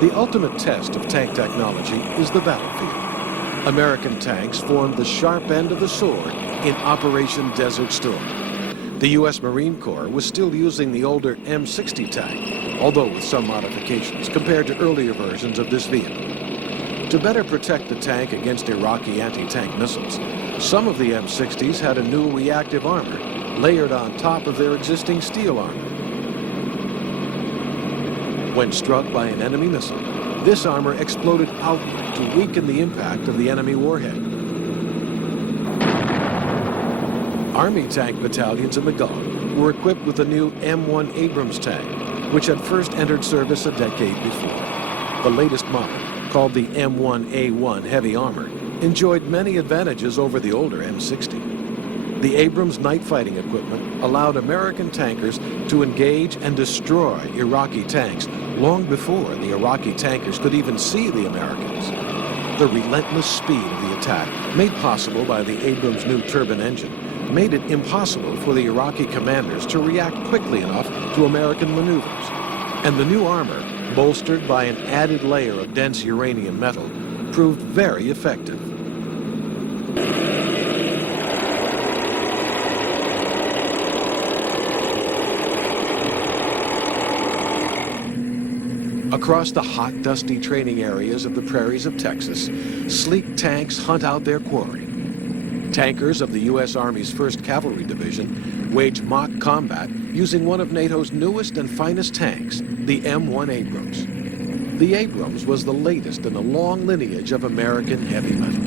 The ultimate test of tank technology is the battlefield. American tanks formed the sharp end of the sword in Operation Desert Storm. The U.S. Marine Corps was still using the older M60 tank, although with some modifications compared to earlier versions of this vehicle. To better protect the tank against Iraqi anti-tank missiles, some of the M60s had a new reactive armor layered on top of their existing steel armor. When struck by an enemy missile, this armor exploded outward to weaken the impact of the enemy warhead. Army tank battalions in the Gulf were equipped with the new M1 Abrams tank, which had first entered service a decade before. The latest model, called the M1A1 Heavy Armor, enjoyed many advantages over the older M60. The Abrams night fighting equipment allowed American tankers to engage and destroy Iraqi tanks long before the Iraqi tankers could even see the Americans. The relentless speed of the attack, made possible by the Abrams' new turbine engine, made it impossible for the Iraqi commanders to react quickly enough to American maneuvers. And the new armor, bolstered by an added layer of dense uranium metal, proved very effective. Across the hot, dusty training areas of the prairies of Texas, sleek tanks hunt out their quarry. Tankers of the U.S. Army's 1st Cavalry Division wage mock combat using one of NATO's newest and finest tanks, the M1 Abrams. The Abrams was the latest in a long lineage of American heavy metal.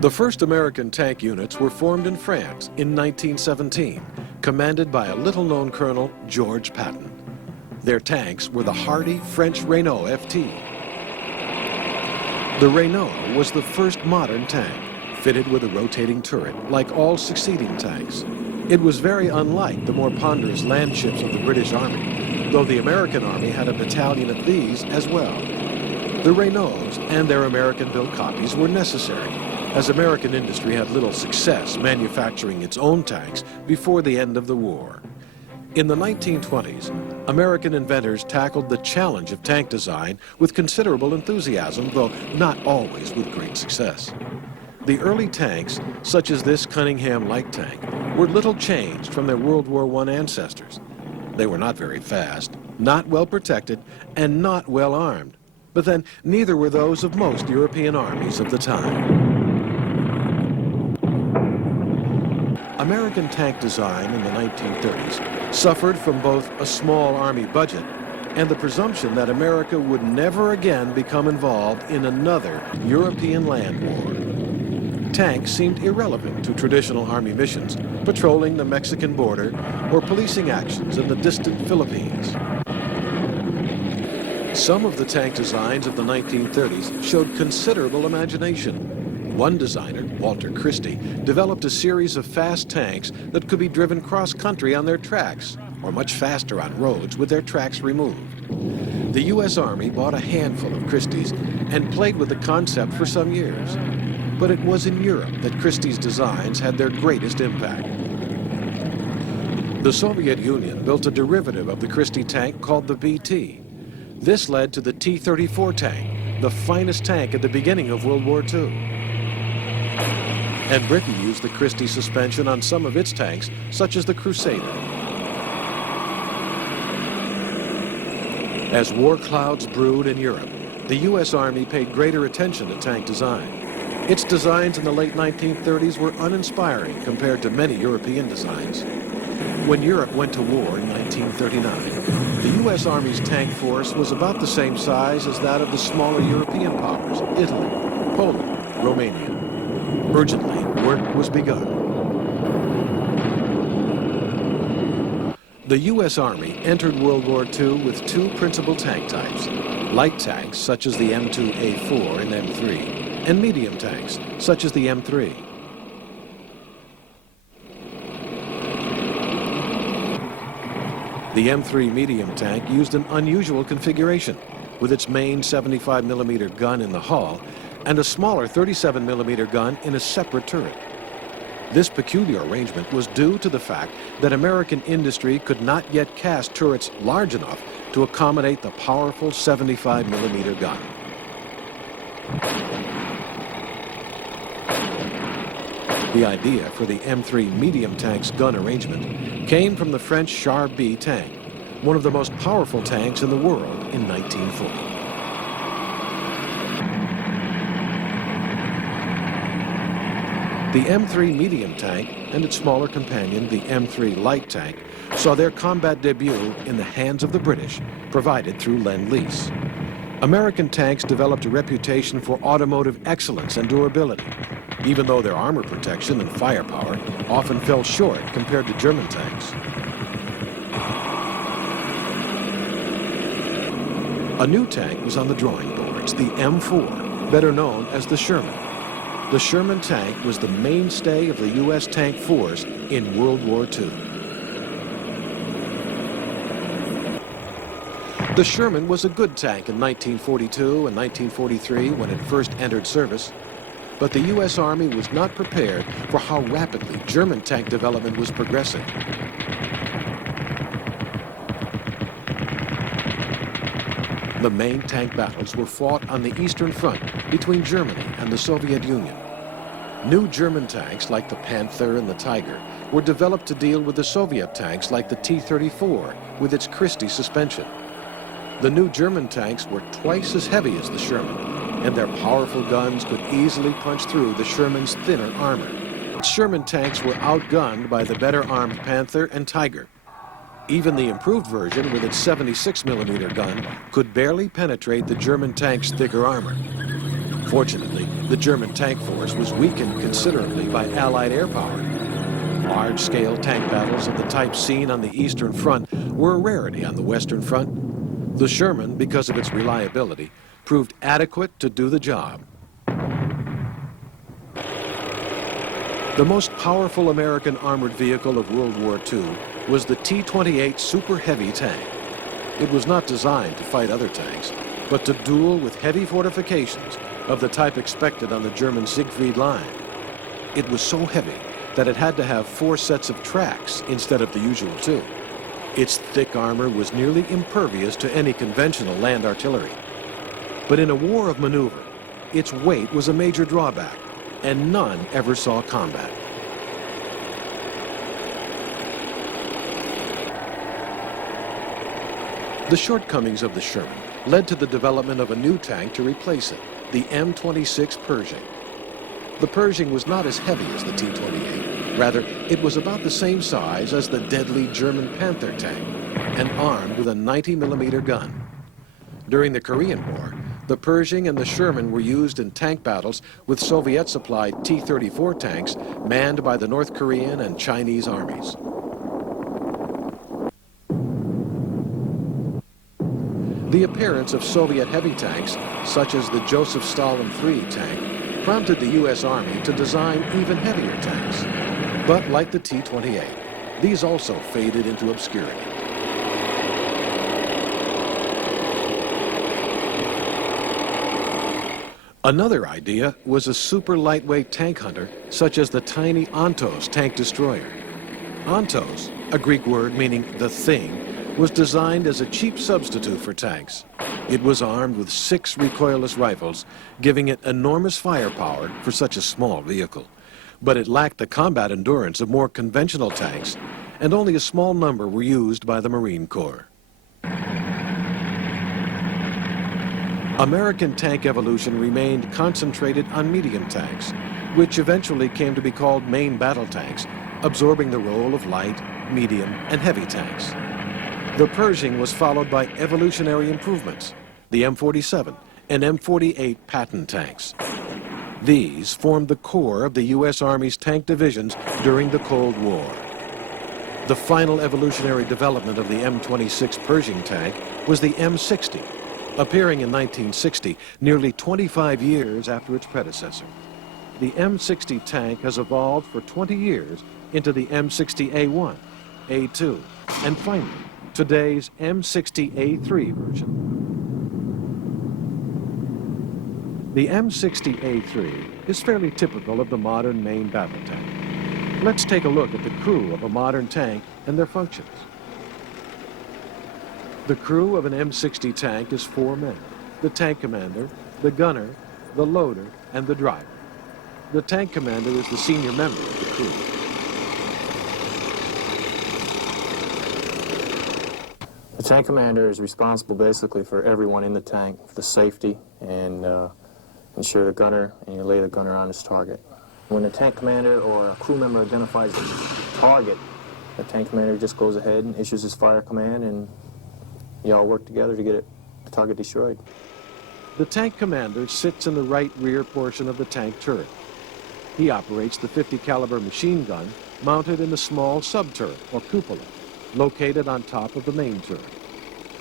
The first American tank units were formed in France in 1917, commanded by a little-known Colonel George Patton. Their tanks were the hardy French Renault FT. The Renault was the first modern tank, fitted with a rotating turret, like all succeeding tanks. It was very unlike the more ponderous land ships of the British Army, though the American Army had a battalion of these as well. The Renaults and their American-built copies were necessary, as American industry had little success manufacturing its own tanks before the end of the war. In the 1920s, American inventors tackled the challenge of tank design with considerable enthusiasm, though not always with great success. The early tanks, such as this Cunningham light tank, were little changed from their World War I ancestors. They were not very fast, not well protected, and not well armed. But then, neither were those of most European armies of the time. American tank design in the 1930s suffered from both a small army budget and the presumption that America would never again become involved in another European land war. Tanks seemed irrelevant to traditional army missions, patrolling the Mexican border or policing actions in the distant Philippines. Some of the tank designs of the 1930s showed considerable imagination. One designer, Walter Christie, developed a series of fast tanks that could be driven cross-country on their tracks, or much faster on roads with their tracks removed. The U.S. Army bought a handful of Christie's and played with the concept for some years. But it was in Europe that Christie's designs had their greatest impact. The Soviet Union built a derivative of the Christie tank called the BT. This led to the T-34 tank, the finest tank at the beginning of World War II. And Britain used the Christie suspension on some of its tanks, such as the Crusader. As war clouds brewed in Europe, the U.S. Army paid greater attention to tank design. Its designs in the late 1930s were uninspiring compared to many European designs. When Europe went to war in 1939, the U.S. Army's tank force was about the same size as that of the smaller European powers, Italy, Poland, Romania. Urgently, work was begun. The U.S. Army entered World War II with two principal tank types: light tanks, such as the M2A4 and M3, and medium tanks, such as the M3. The M3 medium tank used an unusual configuration, with its main 75mm gun in the hull and a smaller 37mm gun in a separate turret. This peculiar arrangement was due to the fact that American industry could not yet cast turrets large enough to accommodate the powerful 75mm gun. The idea for the M3 medium tank's gun arrangement came from the French Char B tank, one of the most powerful tanks in the world in 1940. The M3 medium tank and its smaller companion, the M3 light tank, saw their combat debut in the hands of the British, provided through Lend-Lease. American tanks developed a reputation for automotive excellence and durability, even though their armor protection and firepower often fell short compared to German tanks. A new tank was on the drawing boards, the M4, better known as the Sherman. The Sherman tank was the mainstay of the U.S. tank force in World War II. The Sherman was a good tank in 1942 and 1943 when it first entered service, but the U.S. Army was not prepared for how rapidly German tank development was progressing. The main tank battles were fought on the Eastern Front between Germany and the Soviet Union. New German tanks like the Panther and the Tiger were developed to deal with the Soviet tanks like the T-34 with its Christie suspension. The new German tanks were twice as heavy as the Sherman, and their powerful guns could easily punch through the Sherman's thinner armor. Sherman tanks were outgunned by the better-armed Panther and Tiger. Even the improved version with its 76mm gun could barely penetrate the German tank's thicker armor. Fortunately, the German tank force was weakened considerably by Allied air power. Large-scale tank battles of the type seen on the Eastern Front were a rarity on the Western Front. The Sherman, because of its reliability, proved adequate to do the job. The most powerful American armored vehicle of World War II was the T-28 Super Heavy tank. It was not designed to fight other tanks, but to duel with heavy fortifications of the type expected on the German Siegfried line. It was so heavy that it had to have 4 sets of tracks instead of the usual 2. Its thick armor was nearly impervious to any conventional land artillery. But in a war of maneuver, its weight was a major drawback, and none ever saw combat. The shortcomings of the Sherman led to the development of a new tank to replace it, the M26 Pershing. The Pershing was not as heavy as the T-28. Rather, it was about the same size as the deadly German Panther tank and armed with a 90mm gun. During the Korean War, the Pershing and the Sherman were used in tank battles with Soviet-supplied T-34 tanks manned by the North Korean and Chinese armies. The appearance of Soviet heavy tanks, such as the Joseph Stalin III tank, prompted the U.S. Army to design even heavier tanks. But like the T-28, these also faded into obscurity. Another idea was a super lightweight tank hunter, such as the tiny Ontos tank destroyer. Ontos, a Greek word meaning the thing, was designed as a cheap substitute for tanks. It was armed with 6 recoilless rifles, giving it enormous firepower for such a small vehicle. But it lacked the combat endurance of more conventional tanks, and only a small number were used by the Marine Corps. American tank evolution remained concentrated on medium tanks, which eventually came to be called main battle tanks, absorbing the role of light, medium, and heavy tanks. The Pershing was followed by evolutionary improvements, the M47 and M48 Patton tanks. These formed the core of the U.S. Army's tank divisions during the Cold War. The final evolutionary development of the M26 Pershing tank was the M60, appearing in 1960, nearly 25 years after its predecessor. The M60 tank has evolved for 20 years into the M60A1, A2, and finally, today's M60A3 version. The M60A3 is fairly typical of the modern main battle tank. Let's take a look at the crew of a modern tank and their functions. The crew of an M60 tank is 4 men: the tank commander, the gunner, the loader, and the driver. The tank commander is the senior member of the crew. The tank commander is responsible basically for everyone in the tank, for the safety, and ensure the gunner, and you lay the gunner on his target. When the tank commander or a crew member identifies the target, the tank commander just goes ahead and issues his fire command, and you all work together to get the target destroyed. The tank commander sits in the right rear portion of the tank turret. He operates the .50 caliber machine gun mounted in the small sub-turret, or cupola, located on top of the main turret.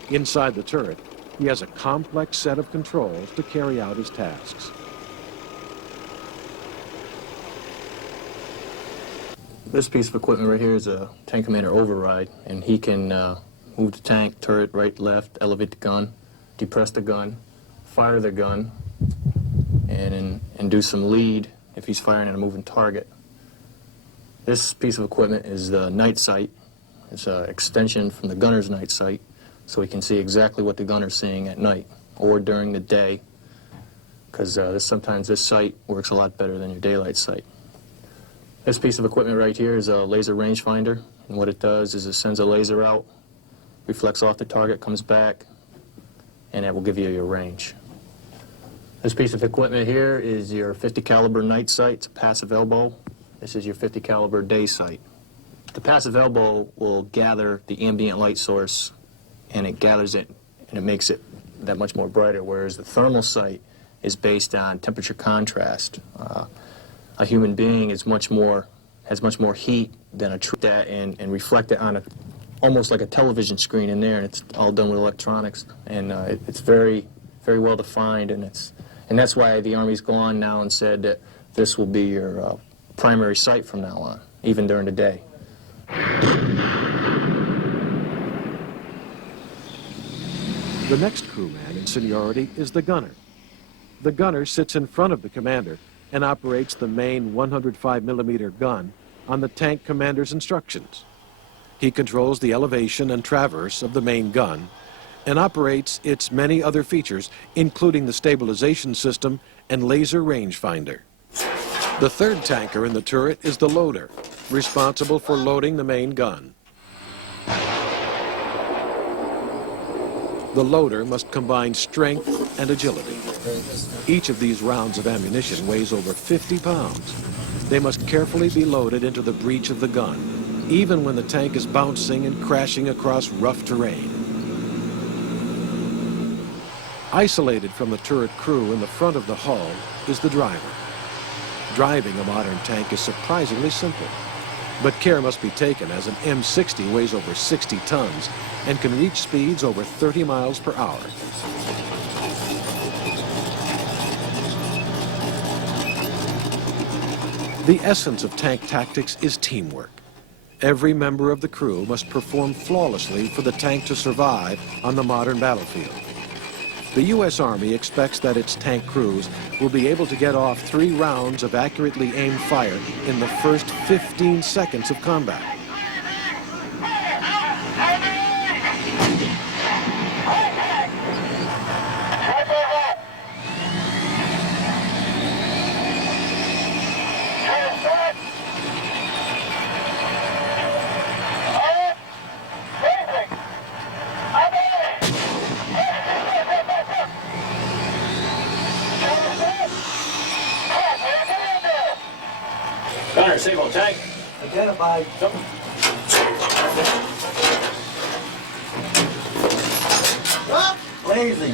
Inside the turret, he has a complex set of controls to carry out his tasks. This piece of equipment right here is a tank commander override, and he can move the tank turret right, left, elevate the gun, depress the gun, fire the gun, and do some lead if he's firing at a moving target. This piece of equipment is the night sight. It's an extension from the gunner's night sight, so he can see exactly what the gunner's seeing at night or during the day, because sometimes this sight works a lot better than your daylight sight. This piece of equipment right here is a laser rangefinder, and what it does is it sends a laser out, reflects off the target, comes back, and it will give you your range. This piece of equipment here is your .50 caliber night sight. It's a passive elbow. This is your .50 caliber day sight. The passive elbow will gather the ambient light source, and it gathers it, and it makes it that much more brighter, whereas the thermal sight is based on temperature contrast. A human being has much more heat than a tree, and reflect it on almost like a television screen in there, and it's all done with electronics, and it's very, very well defined, and that's why the Army's gone now and said that this will be your primary sight from now on, even during the day. The next crewman in seniority is the gunner. The gunner sits in front of the commander and operates the main 105mm gun on the tank commander's instructions. He controls the elevation and traverse of the main gun and operates its many other features, including the stabilization system and laser rangefinder. The third tanker in the turret is the loader, responsible for loading the main gun. The loader must combine strength and agility. Each of these rounds of ammunition weighs over 50 pounds. They must carefully be loaded into the breech of the gun, even when the tank is bouncing and crashing across rough terrain. Isolated from the turret crew in the front of the hull is the driver. Driving a modern tank is surprisingly simple, but care must be taken as an M60 weighs over 60 tons and can reach speeds over 30 miles per hour. The essence of tank tactics is teamwork. Every member of the crew must perform flawlessly for the tank to survive on the modern battlefield. The U.S. Army expects that its tank crews will be able to get off 3 rounds of accurately aimed fire in the first 15 seconds of combat. Gunner, signal, tank. Identified. Up! Blazing.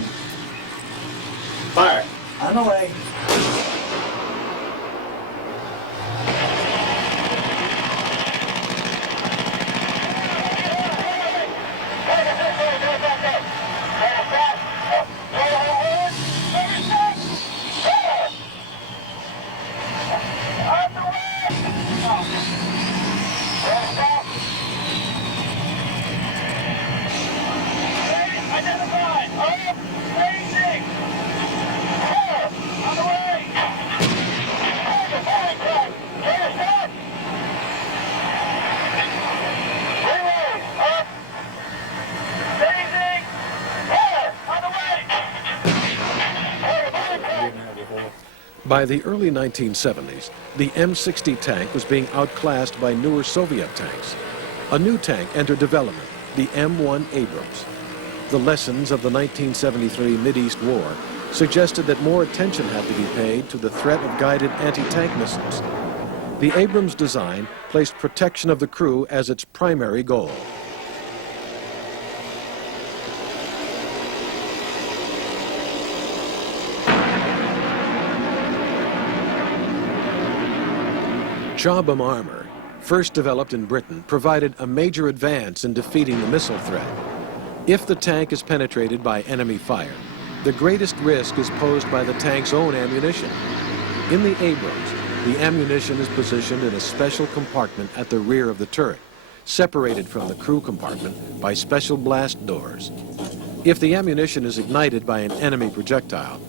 Fire. On the way. By the early 1970s, the M60 tank was being outclassed by newer Soviet tanks. A new tank entered development, the M1 Abrams. The lessons of the 1973 Mideast War suggested that more attention had to be paid to the threat of guided anti-tank missiles. The Abrams design placed protection of the crew as its primary goal. Jaw-bomb armor, first developed in Britain, provided a major advance in defeating the missile threat. If the tank is penetrated by enemy fire, the greatest risk is posed by the tank's own ammunition. In the Abrams, the ammunition is positioned in a special compartment at the rear of the turret, separated from the crew compartment by special blast doors. If the ammunition is ignited by an enemy projectile,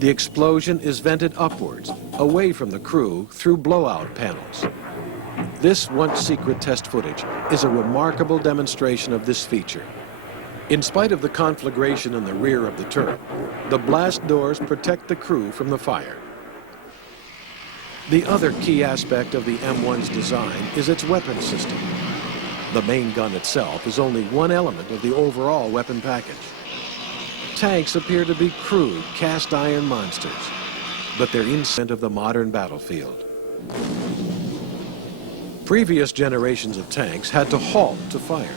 the explosion is vented upwards, away from the crew, through blowout panels. This once secret test footage is a remarkable demonstration of this feature. In spite of the conflagration in the rear of the turret, the blast doors protect the crew from the fire. The other key aspect of the M1's design is its weapon system. The main gun itself is only one element of the overall weapon package. Tanks appear to be crude, cast-iron monsters, but they're instant of the modern battlefield. Previous generations of tanks had to halt to fire.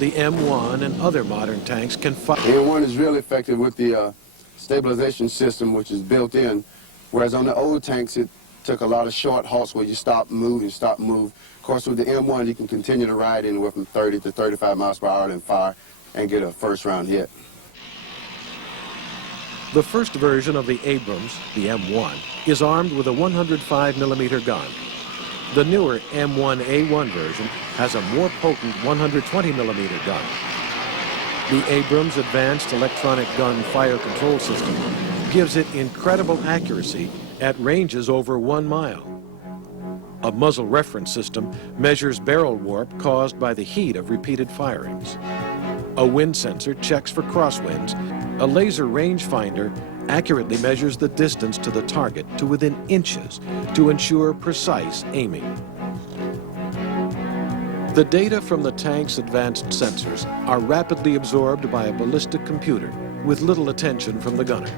The M1 and other modern tanks can fire. The M1 is really effective with the stabilization system, which is built in, whereas on the old tanks, it took a lot of short halts where you stop, move, and stop, move. Of course, with the M1, you can continue to ride anywhere from 30 to 35 miles per hour and fire and get a first-round hit. The first version of the Abrams, the M1, is armed with a 105mm gun. The newer M1A1 version has a more potent 120mm gun. The Abrams Advanced Electronic Gun Fire Control System gives it incredible accuracy at ranges over 1 mile. A muzzle reference system measures barrel warp caused by the heat of repeated firings. A wind sensor checks for crosswinds. A laser rangefinder accurately measures the distance to the target to within inches to ensure precise aiming. The data from the tank's advanced sensors are rapidly absorbed by a ballistic computer with little attention from the gunner.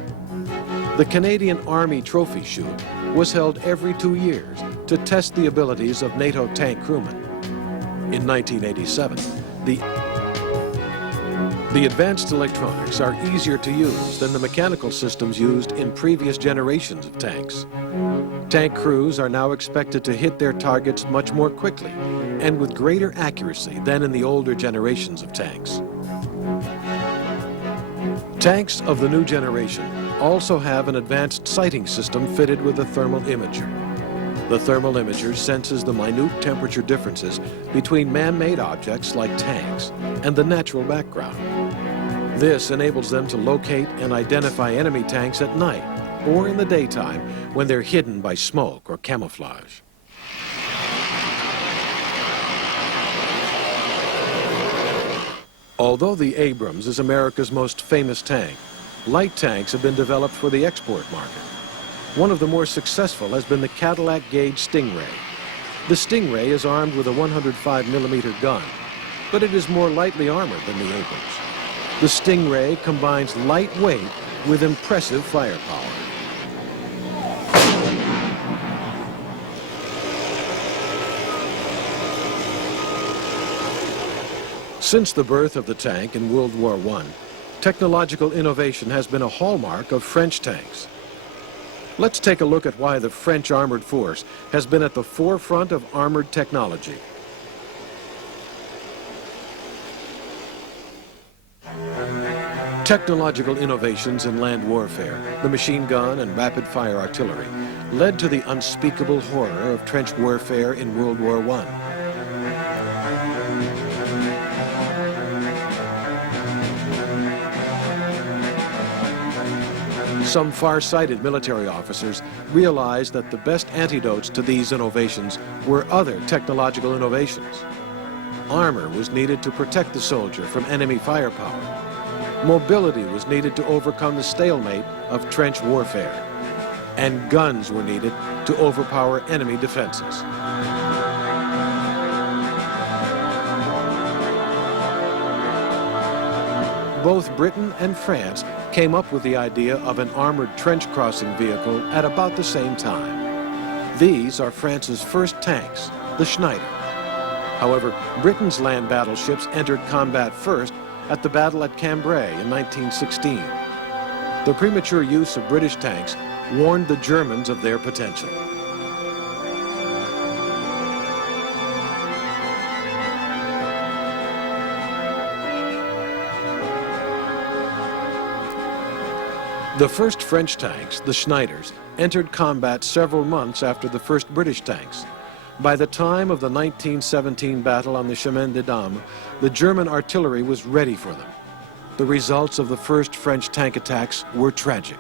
The Canadian Army Trophy Shoot was held every 2 years to test the abilities of NATO tank crewmen. In 1987, the advanced electronics are easier to use than the mechanical systems used in previous generations of tanks. Tank crews are now expected to hit their targets much more quickly and with greater accuracy than in the older generations of tanks. Tanks of the new generation also have an advanced sighting system fitted with a thermal imager. The thermal imager senses the minute temperature differences between man-made objects like tanks and the natural background. This enables them to locate and identify enemy tanks at night or in the daytime when they're hidden by smoke or camouflage. Although the Abrams is America's most famous tank, light tanks have been developed for the export market. One of the more successful has been the Cadillac Gauge Stingray. The Stingray is armed with a 105mm gun, but it is more lightly armored than the Abrams. The Stingray combines lightweight with impressive firepower. Since the birth of the tank in World War I, technological innovation has been a hallmark of French tanks. Let's take a look at why the French armored force has been at the forefront of armored technology. Technological innovations in land warfare, the machine gun and rapid-fire artillery, led to the unspeakable horror of trench warfare in World War I. Some far-sighted military officers realized that the best antidotes to these innovations were other technological innovations. Armor was needed to protect the soldier from enemy firepower. Mobility was needed to overcome the stalemate of trench warfare. and guns were needed to overpower enemy defenses. Both Britain and France came up with the idea of an armored trench crossing vehicle at about the same time. These are France's first tanks, the Schneider. However, Britain's land battleships entered combat first at the battle at Cambrai in 1916. The premature use of British tanks warned the Germans of their potential. The first French tanks, the Schneiders, entered combat several months after the first British tanks. By the time of the 1917 battle on the Chemin des Dames, the German artillery was ready for them. The results of the first French tank attacks were tragic.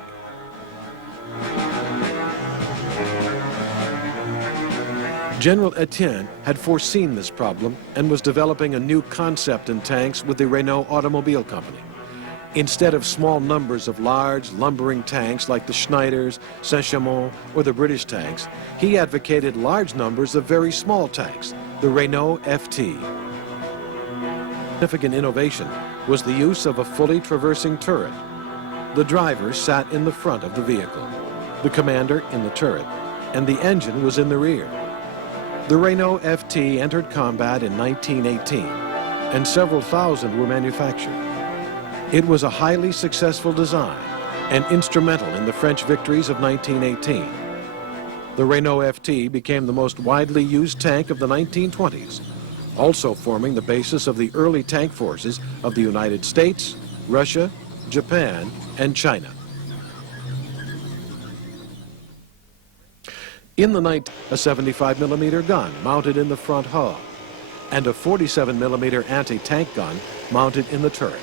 General Etienne had foreseen this problem and was developing a new concept in tanks with the Renault Automobile Company. Instead of small numbers of large, lumbering tanks like the Schneiders, Saint-Chamond, or the British tanks, he advocated large numbers of very small tanks, the Renault FT. Significant innovation was the use of a fully traversing turret. The driver sat in the front of the vehicle, the commander in the turret, and the engine was in the rear. The Renault FT entered combat in 1918, and several thousand were manufactured. It was a highly successful design and instrumental in the French victories of 1918. The Renault FT became the most widely used tank of the 1920s, also forming the basis of the early tank forces of the United States, Russia, Japan, and China. In the night, a 75mm gun mounted in the front hull and a 47mm anti-tank gun mounted in the turret.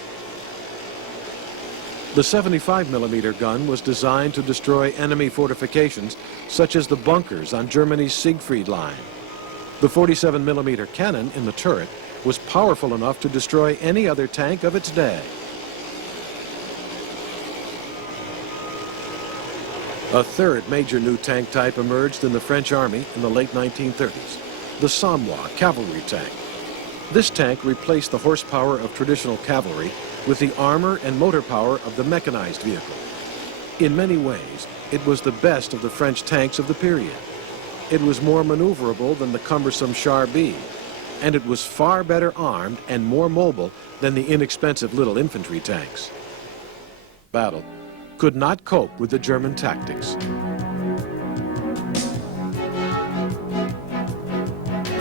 The 75mm gun was designed to destroy enemy fortifications, such as the bunkers on Germany's Siegfried Line. The 47mm cannon in the turret was powerful enough to destroy any other tank of its day. A third major new tank type emerged in the French Army in the late 1930s, the Sommois cavalry tank. This tank replaced the horsepower of traditional cavalry with the armor and motor power of the mechanized vehicle. In many ways, it was the best of the French tanks of the period. It was more maneuverable than the cumbersome Char B, and it was far better armed and more mobile than the inexpensive little infantry tanks. Battle could not cope with the German tactics.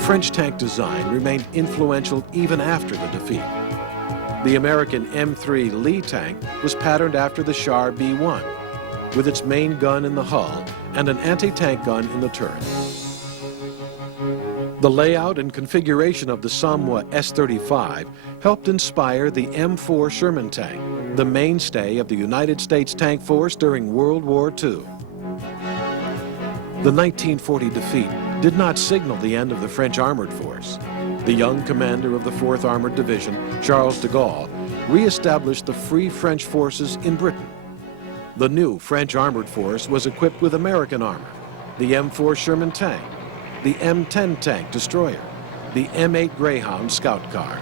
French tank design remained influential even after the defeat. The American M3 Lee tank was patterned after the Char B1, with its main gun in the hull and an anti-tank gun in the turret. The layout and configuration of the Sommois S-35 helped inspire the M4 Sherman tank, the mainstay of the United States tank force during World War II. The 1940 defeat did not signal the end of the French armored force. The young commander of the 4th Armored Division, Charles de Gaulle, re-established the Free French forces in Britain. The new French armored force was equipped with American armor, the M4 Sherman tank, the M10 tank destroyer, the M8 Greyhound scout car.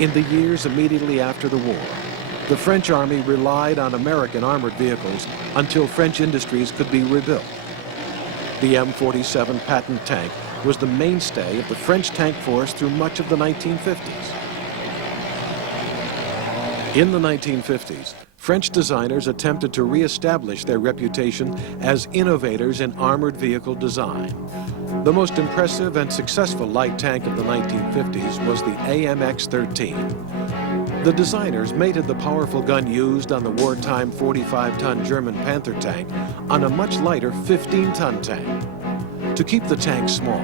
In the years immediately after the war, the French Army relied on American armored vehicles until French industries could be rebuilt. The M47 Patton tank was the mainstay of the French tank force through much of the 1950s. In the 1950s, French designers attempted to re-establish their reputation as innovators in armored vehicle design. The most impressive and successful light tank of the 1950s was the AMX-13. The designers mated the powerful gun used on the wartime 45-ton German Panther tank on a much lighter 15-ton tank. To keep the tank small,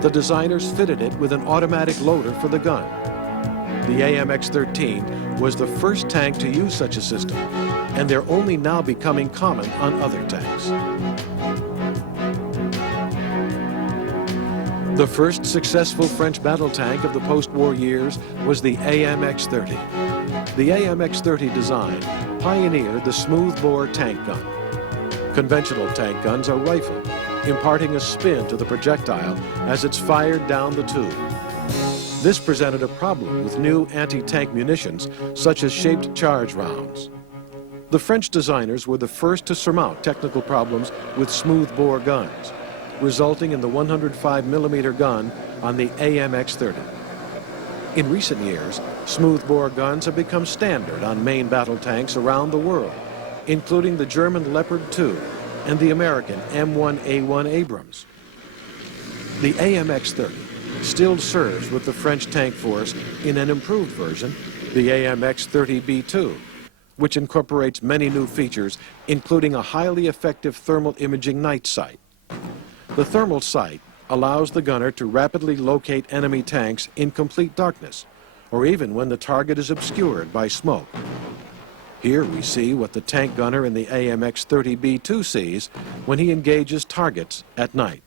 the designers fitted it with an automatic loader for the gun. The AMX-13 was the first tank to use such a system, and they're only now becoming common on other tanks. The first successful French battle tank of the post-war years was the AMX-30. The AMX-30 design pioneered the smoothbore tank gun. Conventional tank guns are rifled, imparting a spin to the projectile as it's fired down the tube. This presented a problem with new anti-tank munitions, such as shaped charge rounds. The French designers were the first to surmount technical problems with smoothbore guns, resulting in the 105mm gun on the AMX-30. In recent years, smoothbore guns have become standard on main battle tanks around the world, including the German Leopard 2 and the American M1A1 Abrams. The AMX-30 still serves with the French tank force in an improved version, the AMX-30B2, which incorporates many new features, including a highly effective thermal imaging night sight. The thermal sight allows the gunner to rapidly locate enemy tanks in complete darkness, or even when the target is obscured by smoke. Here we see what the tank gunner in the AMX-30B2 sees when he engages targets at night.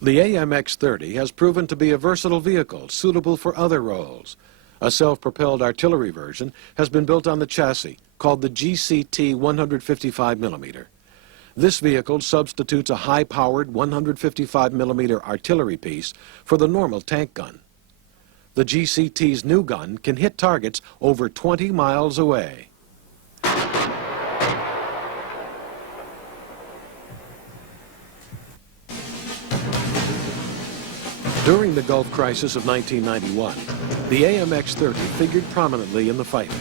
The AMX-30 has proven to be a versatile vehicle suitable for other roles. A self-propelled artillery version has been built on the chassis, called the GCT 155mm. This vehicle substitutes a high-powered 155mm artillery piece for the normal tank gun. The GCT's new gun can hit targets over 20 miles away. During the Gulf crisis of 1991, the AMX-30 figured prominently in the fighting.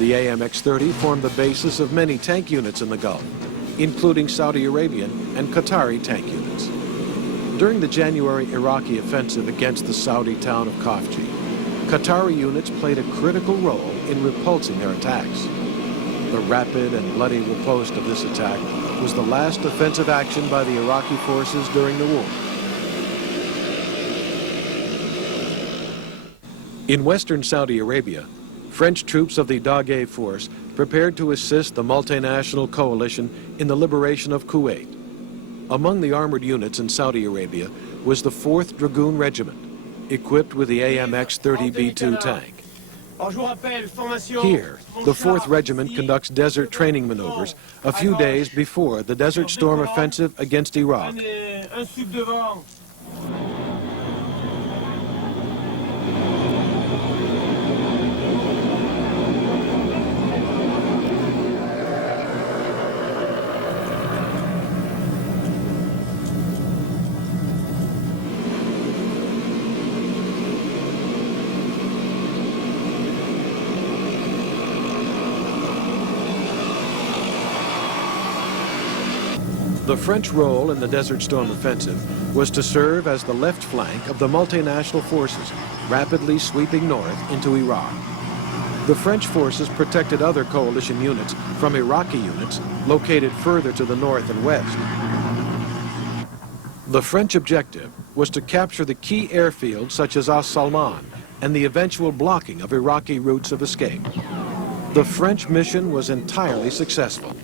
The AMX-30 formed the basis of many tank units in the Gulf, including Saudi Arabian and Qatari tank units. During the January Iraqi offensive against the Saudi town of Khafji, Qatari units played a critical role in repulsing their attacks. The rapid and bloody riposte of this attack was the last offensive action by the Iraqi forces during the war. In western Saudi Arabia, French troops of the Daghe force prepared to assist the multinational coalition in the liberation of Kuwait. Among the armored units in Saudi Arabia was the 4th Dragoon Regiment, equipped with the AMX-30B2 tank. Here, the 4th Regiment conducts desert training maneuvers a few days before the Desert Storm offensive against Iraq. The French role in the Desert Storm offensive was to serve as the left flank of the multinational forces rapidly sweeping north into Iraq. The French forces protected other coalition units from Iraqi units located further to the north and west. The French objective was to capture the key airfields such as As Salman and the eventual blocking of Iraqi routes of escape. The French mission was entirely successful.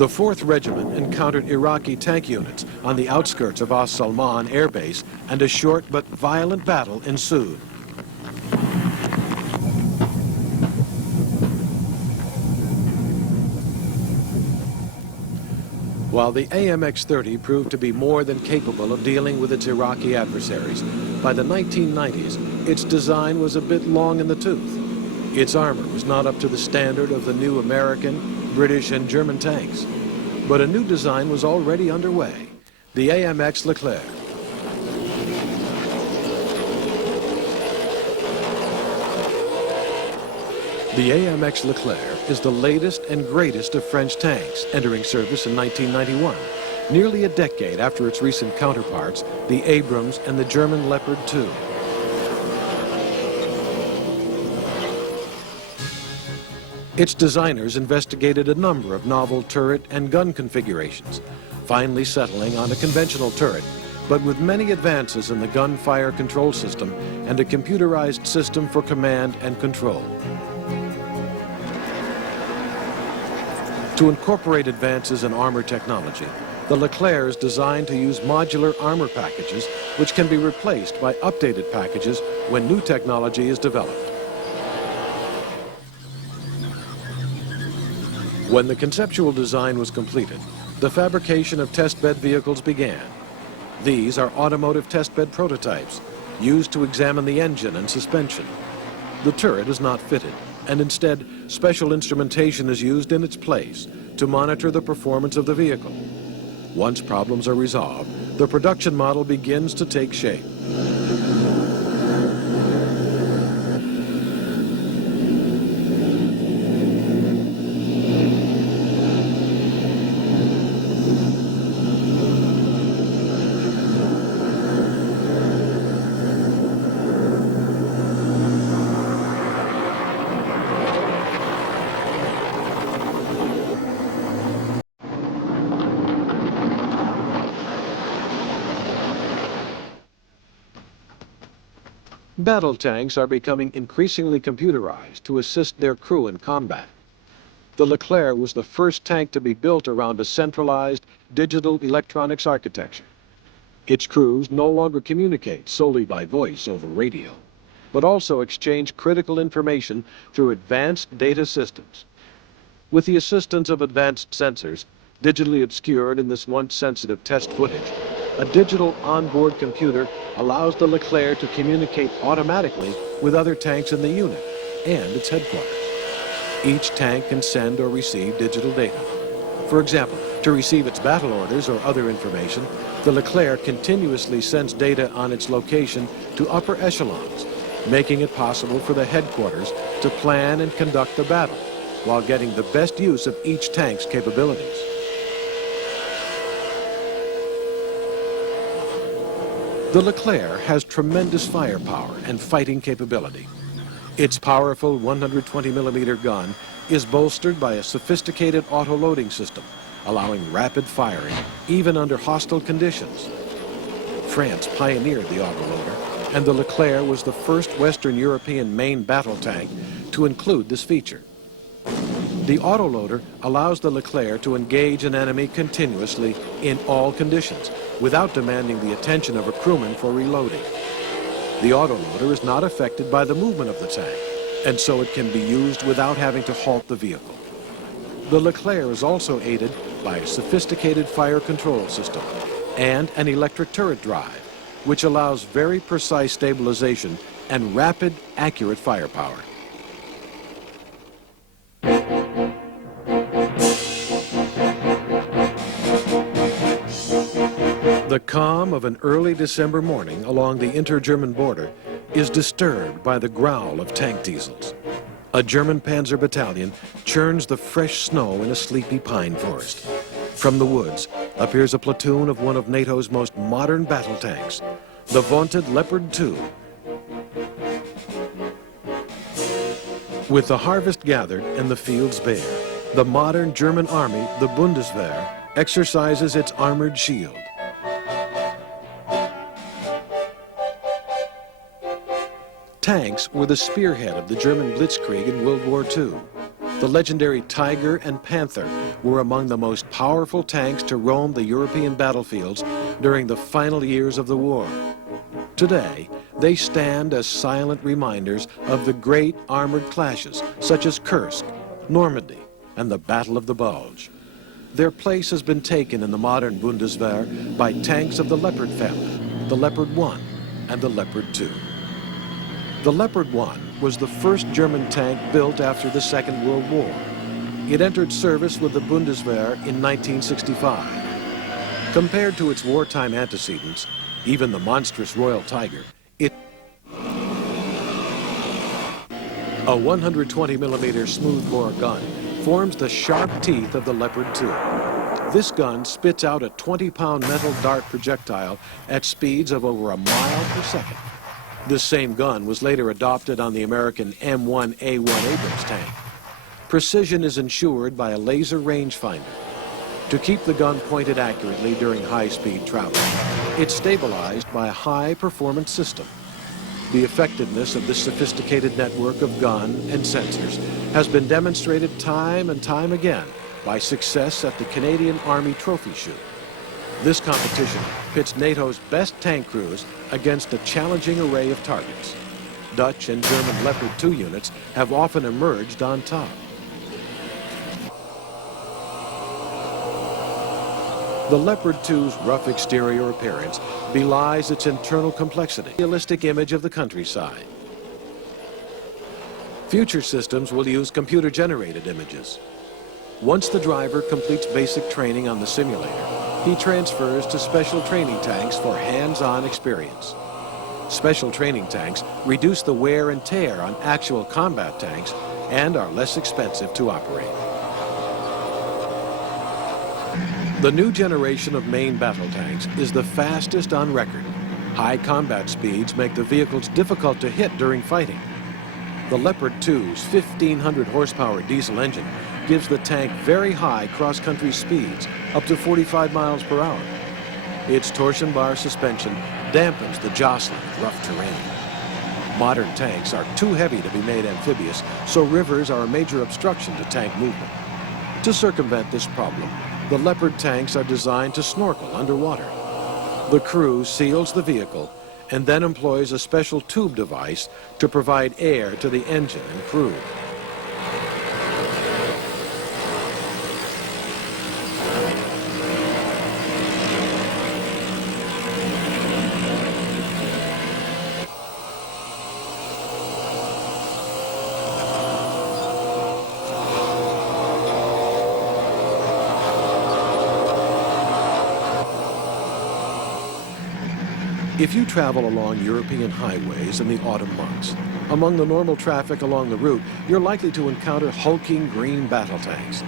The 4th Regiment encountered Iraqi tank units on the outskirts of As Salman Air Base, and a short but violent battle ensued. While the AMX-30 proved to be more than capable of dealing with its Iraqi adversaries, by the 1990s, its design was a bit long in the tooth. Its armor was not up to the standard of the new American, British, and German tanks. But a new design was already underway, the AMX Leclerc. The AMX Leclerc is the latest and greatest of French tanks, entering service in 1991, nearly a decade after its recent counterparts, the Abrams and the German Leopard 2. Its designers investigated a number of novel turret and gun configurations, finally settling on a conventional turret, but with many advances in the gunfire control system and a computerized system for command and control. To incorporate advances in armor technology, the Leclerc is designed to use modular armor packages which can be replaced by updated packages when new technology is developed. When the conceptual design was completed, the fabrication of testbed vehicles began. These are automotive testbed prototypes used to examine the engine and suspension. The turret is not fitted, and instead special instrumentation is used in its place to monitor the performance of the vehicle. Once problems are resolved, the production model begins to take shape. Battle tanks are becoming increasingly computerized to assist their crew in combat. The Leclerc was the first tank to be built around a centralized digital electronics architecture. Its crews no longer communicate solely by voice over radio, but also exchange critical information through advanced data systems. With the assistance of advanced sensors, digitally obscured in this once sensitive test footage, a digital onboard computer allows the Leclerc to communicate automatically with other tanks in the unit and its headquarters. Each tank can send or receive digital data. For example, to receive its battle orders or other information, the Leclerc continuously sends data on its location to upper echelons, making it possible for the headquarters to plan and conduct the battle while getting the best use of each tank's capabilities. The Leclerc has tremendous firepower and fighting capability. Its powerful 120-millimeter gun is bolstered by a sophisticated auto-loading system, allowing rapid firing even under hostile conditions. France pioneered the autoloader, and the Leclerc was the first Western European main battle tank to include this feature. The autoloader allows the Leclerc to engage an enemy continuously in all conditions without demanding the attention of a crewman for reloading. The autoloader is not affected by the movement of the tank, and so it can be used without having to halt the vehicle. The Leclerc is also aided by a sophisticated fire control system and an electric turret drive, which allows very precise stabilization and rapid, accurate firepower. The calm of an early December morning along the inter-German border is disturbed by the growl of tank diesels. A German panzer battalion churns the fresh snow in a sleepy pine forest. From the woods appears a platoon of one of NATO's most modern battle tanks, the vaunted Leopard 2. With the harvest gathered and the fields bare, the modern German army, the Bundeswehr, exercises its armored shield. Tanks were the spearhead of the German blitzkrieg in World War II. The legendary Tiger and Panther were among the most powerful tanks to roam the European battlefields during the final years of the war. Today, they stand as silent reminders of the great armored clashes such as Kursk, Normandy, and the Battle of the Bulge. Their place has been taken in the modern Bundeswehr by tanks of the Leopard family, the Leopard 1 and the Leopard 2. The Leopard 1 was the first German tank built after the Second World War. It entered service with the Bundeswehr in 1965. Compared to its wartime antecedents, even the monstrous Royal Tiger, a 120-millimeter smoothbore gun forms the sharp teeth of the Leopard 2. This gun spits out a 20-pound metal dart projectile at speeds of over a mile per second. This same gun was later adopted on the American M1A1 Abrams tank. Precision is ensured by a laser rangefinder. To keep the gun pointed accurately during high-speed travel, it's stabilized by a high-performance system. The effectiveness of this sophisticated network of gun and sensors has been demonstrated time and time again by success at the Canadian Army Trophy Shoot. This competition pits NATO's best tank crews against a challenging array of targets. Dutch and German Leopard 2 units have often emerged on top. The Leopard 2's rough exterior appearance belies its internal complexity, a realistic image of the countryside. Future systems will use computer-generated images. Once the driver completes basic training on the simulator, he transfers to special training tanks for hands-on experience. Special training tanks reduce the wear and tear on actual combat tanks and are less expensive to operate. The new generation of main battle tanks is the fastest on record. High combat speeds make the vehicles difficult to hit during fighting. The Leopard 2's 1,500 horsepower diesel engine gives the tank very high cross-country speeds, up to 45 miles per hour. Its torsion bar suspension dampens the jostling of rough terrain. Modern tanks are too heavy to be made amphibious, so rivers are a major obstruction to tank movement. To circumvent this problem, the Leopard tanks are designed to snorkel underwater. The crew seals the vehicle and then employs a special tube device to provide air to the engine and crew. If you travel along European highways in the autumn months, among the normal traffic along the route, you're likely to encounter hulking green battle tanks.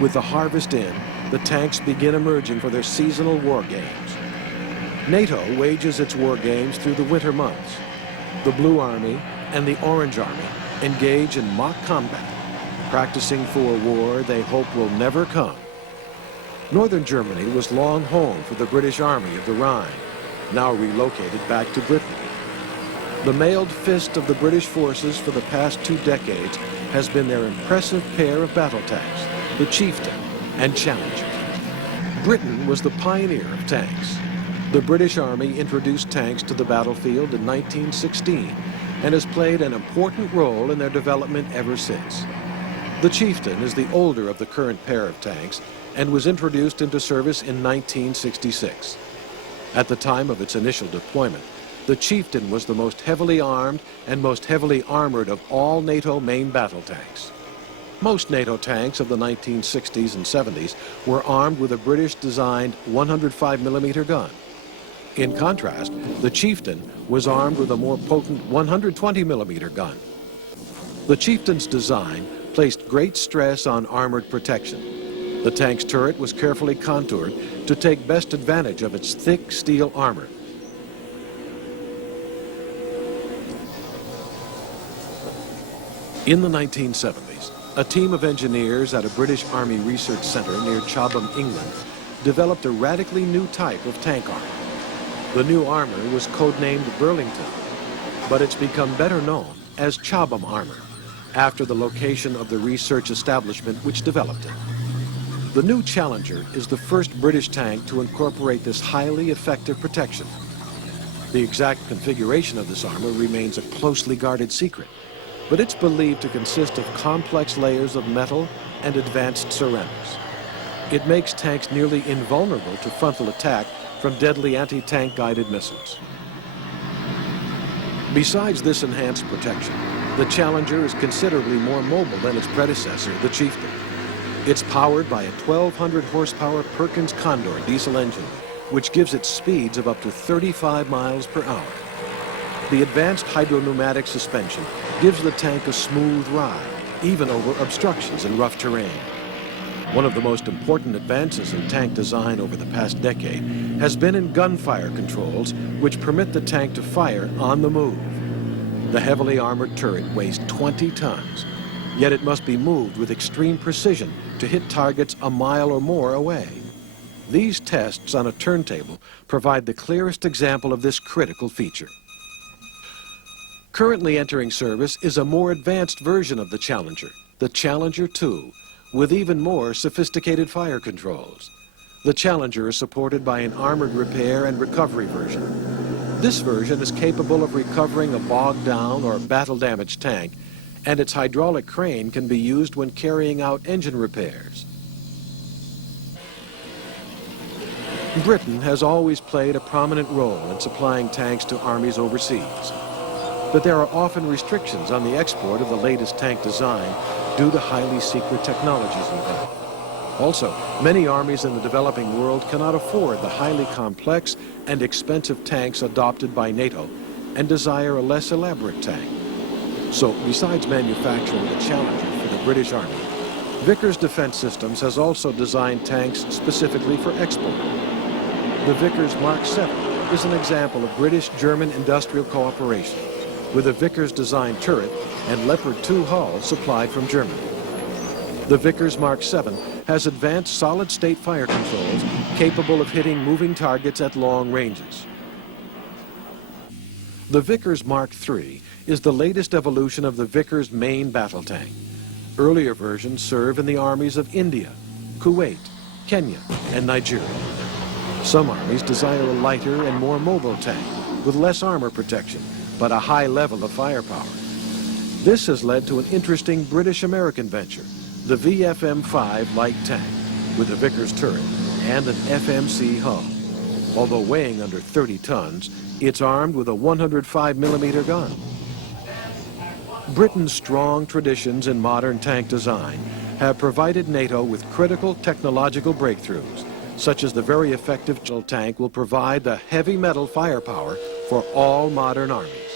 With the harvest in, the tanks begin emerging for their seasonal war games. NATO wages its war games through the winter months. The Blue Army and the Orange Army engage in mock combat, practicing for a war they hope will never come. Northern Germany was long home for the British Army of the Rhine, now relocated back to Britain. The mailed fist of the British forces for the past 2 decades has been their impressive pair of battle tanks, the Chieftain and Challenger. Britain was the pioneer of tanks. The British Army introduced tanks to the battlefield in 1916 and has played an important role in their development ever since. The Chieftain is the older of the current pair of tanks and was introduced into service in 1966. At the time of its initial deployment, the Chieftain was the most heavily armed and most heavily armored of all NATO main battle tanks. Most NATO tanks of the 1960s and 70s were armed with a British-designed 105mm gun. In contrast, the Chieftain was armed with a more potent 120mm gun. The Chieftain's design placed great stress on armored protection. The tank's turret was carefully contoured to take best advantage of its thick steel armor. In the 1970s, a team of engineers at a British Army research center near Chobham, England, developed a radically new type of tank armor. The new armor was codenamed Burlington, but it's become better known as Chobham armor, after the location of the research establishment which developed it. The new Challenger is the first British tank to incorporate this highly effective protection. The exact configuration of this armor remains a closely guarded secret, but it's believed to consist of complex layers of metal and advanced ceramics. It makes tanks nearly invulnerable to frontal attack from deadly anti-tank guided missiles. Besides this enhanced protection, the Challenger is considerably more mobile than its predecessor, the Chieftain. It's powered by a 1,200 horsepower Perkins Condor diesel engine, which gives it speeds of up to 35 miles per hour. The advanced hydropneumatic suspension gives the tank a smooth ride, even over obstructions in rough terrain. One of the most important advances in tank design over the past decade has been in gunfire controls, which permit the tank to fire on the move. The heavily armored turret weighs 20 tons. Yet it must be moved with extreme precision to hit targets a mile or more away. These tests on a turntable provide the clearest example of this critical feature. Currently entering service is a more advanced version of the Challenger, the Challenger 2, with even more sophisticated fire controls. The Challenger is supported by an armored repair and recovery version. This version is capable of recovering a bogged down or battle-damaged tank, and its hydraulic crane can be used when carrying out engine repairs. Britain has always played a prominent role in supplying tanks to armies overseas. But there are often restrictions on the export of the latest tank design due to highly secret technologies involved. Also, many armies in the developing world cannot afford the highly complex and expensive tanks adopted by NATO and desire a less elaborate tank. So, besides manufacturing the Challenger for the British Army, Vickers Defense Systems has also designed tanks specifically for export. The Vickers Mark 7 is an example of British-German industrial cooperation, with a Vickers-designed turret and Leopard 2 hull supplied from Germany. The Vickers Mark 7 has advanced solid-state fire controls capable of hitting moving targets at long ranges. The Vickers Mark 3 is the latest evolution of the Vickers main battle tank. Earlier versions serve in the armies of India, Kuwait, Kenya, and Nigeria. Some armies desire a lighter and more mobile tank with less armor protection, but a high level of firepower. This has led to an interesting British-American venture, the VFM-5 light tank, with a Vickers turret and an FMC hull. Although weighing under 30 tons, it's armed with a 105mm gun. Britain's strong traditions in modern tank design have provided NATO with critical technological breakthroughs, such as the very effective tank will provide the heavy metal firepower for all modern armies.